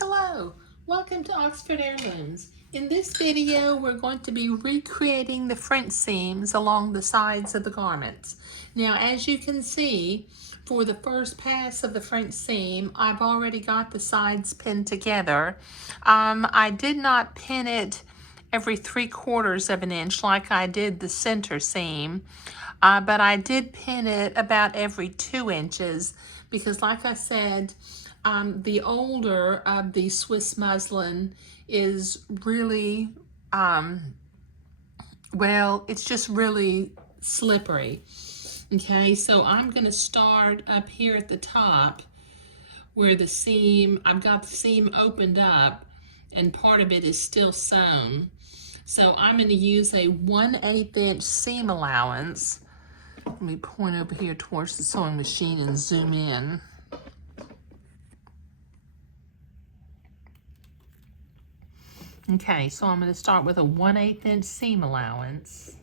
Hello, welcome to Oxford Heirlooms. In this video, we're going to be recreating the French seams along the sides of the garments. Now, as you can see, for the first pass of the French seam, I've already got the sides pinned together. I did not pin it every 3/4 of an inch like I did the center seam, but I did pin it about every 2 inches because, like I said, the older of the Swiss muslin is really, well, it's just really slippery. Okay, so I'm going to start up here at the top where the seam, I've got the seam opened up and part of it is still sewn. So I'm going to use a 1/8 inch seam allowance. Let me point over here towards the sewing machine and zoom in. Okay, so I'm going to start with a 1/8 inch seam allowance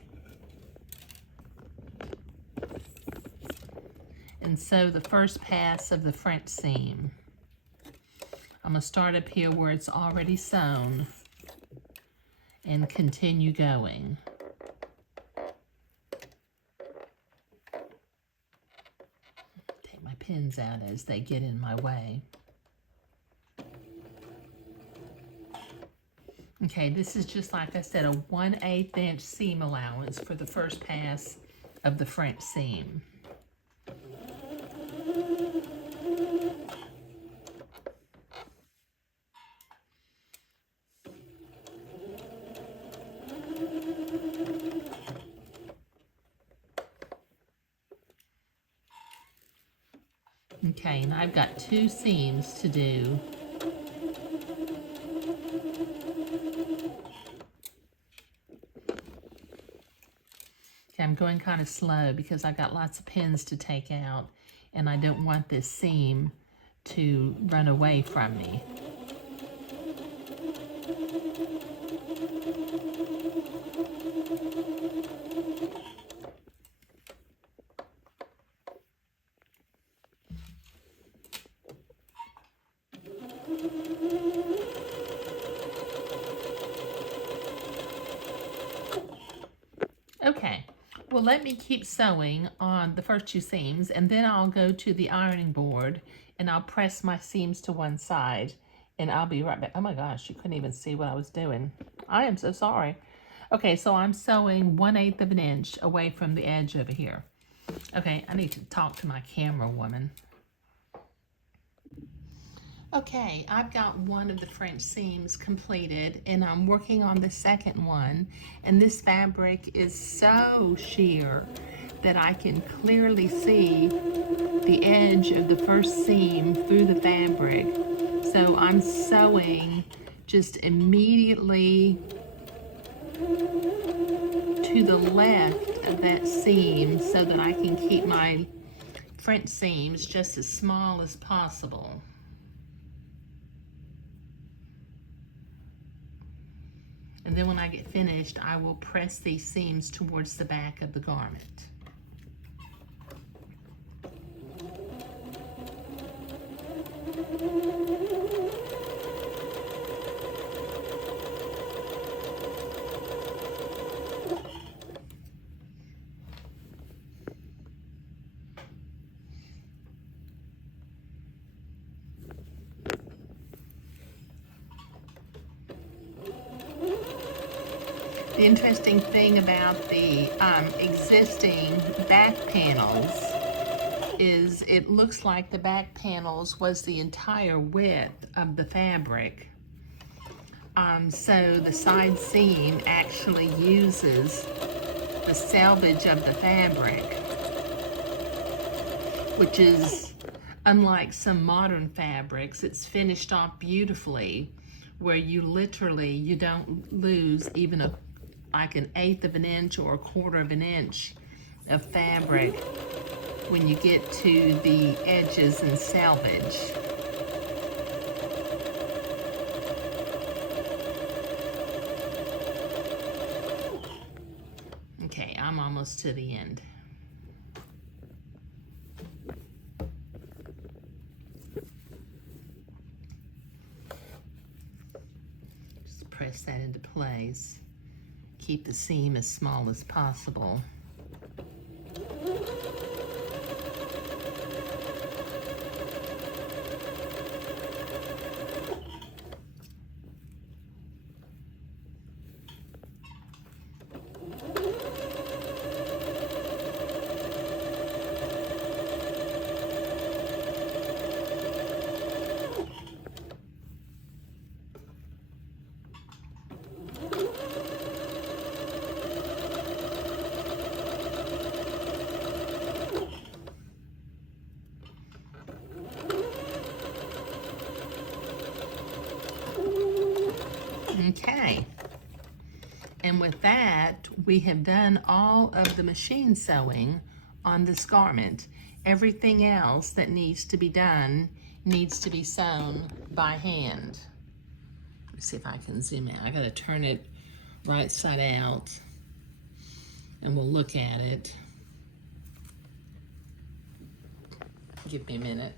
and sew the first pass of the French seam. I'm going to start up here where it's already sewn and continue going. Take my pins out as they get in my way. Okay, this is just like I said, a 1/8 inch seam allowance for the first pass of the French seam. Okay, and I've got 2 seams to do. Okay, I'm going kind of slow because I've got lots of pins to take out and I don't want this seam to run away from me. Okay, well, let me keep sewing on the first 2 seams and then I'll go to the ironing board and I'll press my seams to one side and I'll be right back. Oh my gosh, you couldn't even see what I was doing. I am so sorry. Okay, so I'm sewing 1/8 of an inch away from the edge over here. Okay, I need to talk to my camera woman. Okay, I've got one of the French seams completed and I'm working on the second one, and this fabric is so sheer that I can clearly see the edge of the first seam through the fabric. So I'm sewing just immediately to the left of that seam so that I can keep my French seams just as small as possible. And then when I get finished, I will press these seams towards the back of the garment. The interesting thing about the existing back panels is it looks like the back panels was the entire width of the fabric. So the side seam actually uses the selvage of the fabric, which is unlike some modern fabrics. It's finished off beautifully where you don't lose even like an 1/8 of an inch or 1/4 of an inch of fabric when you get to the edges and selvage. Okay, I'm almost to the end. place. Keep the seam as small as possible. Okay, and with that, we have done all of the machine sewing on this garment. Everything else that needs to be done needs to be sewn by hand. Let me see if I can zoom out. I gotta turn it right side out and we'll look at it. Give me a minute.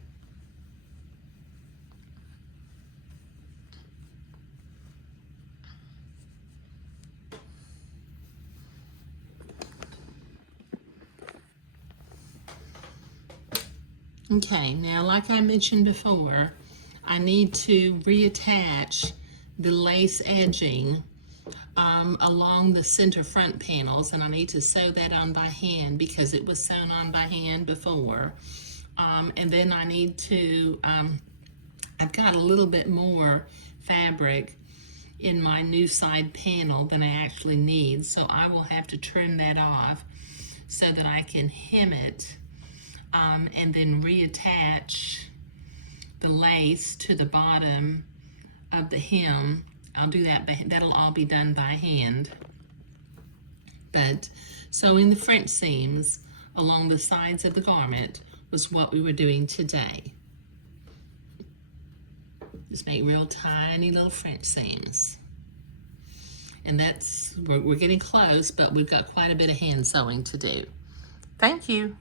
Okay, now like I mentioned before, I need to reattach the lace edging along the center front panels, and I need to sew that on by hand because it was sewn on by hand before. And then I need to, I've got a little bit more fabric in my new side panel than I actually need, so I will have to trim that off so that I can hem it and then reattach the lace to the bottom of the hem. I'll do that, that'll all be done by hand. But sewing the French seams along the sides of the garment was what we were doing today. Just make real tiny little French seams. And that's, we're getting close, but we've got quite a bit of hand sewing to do. Thank you.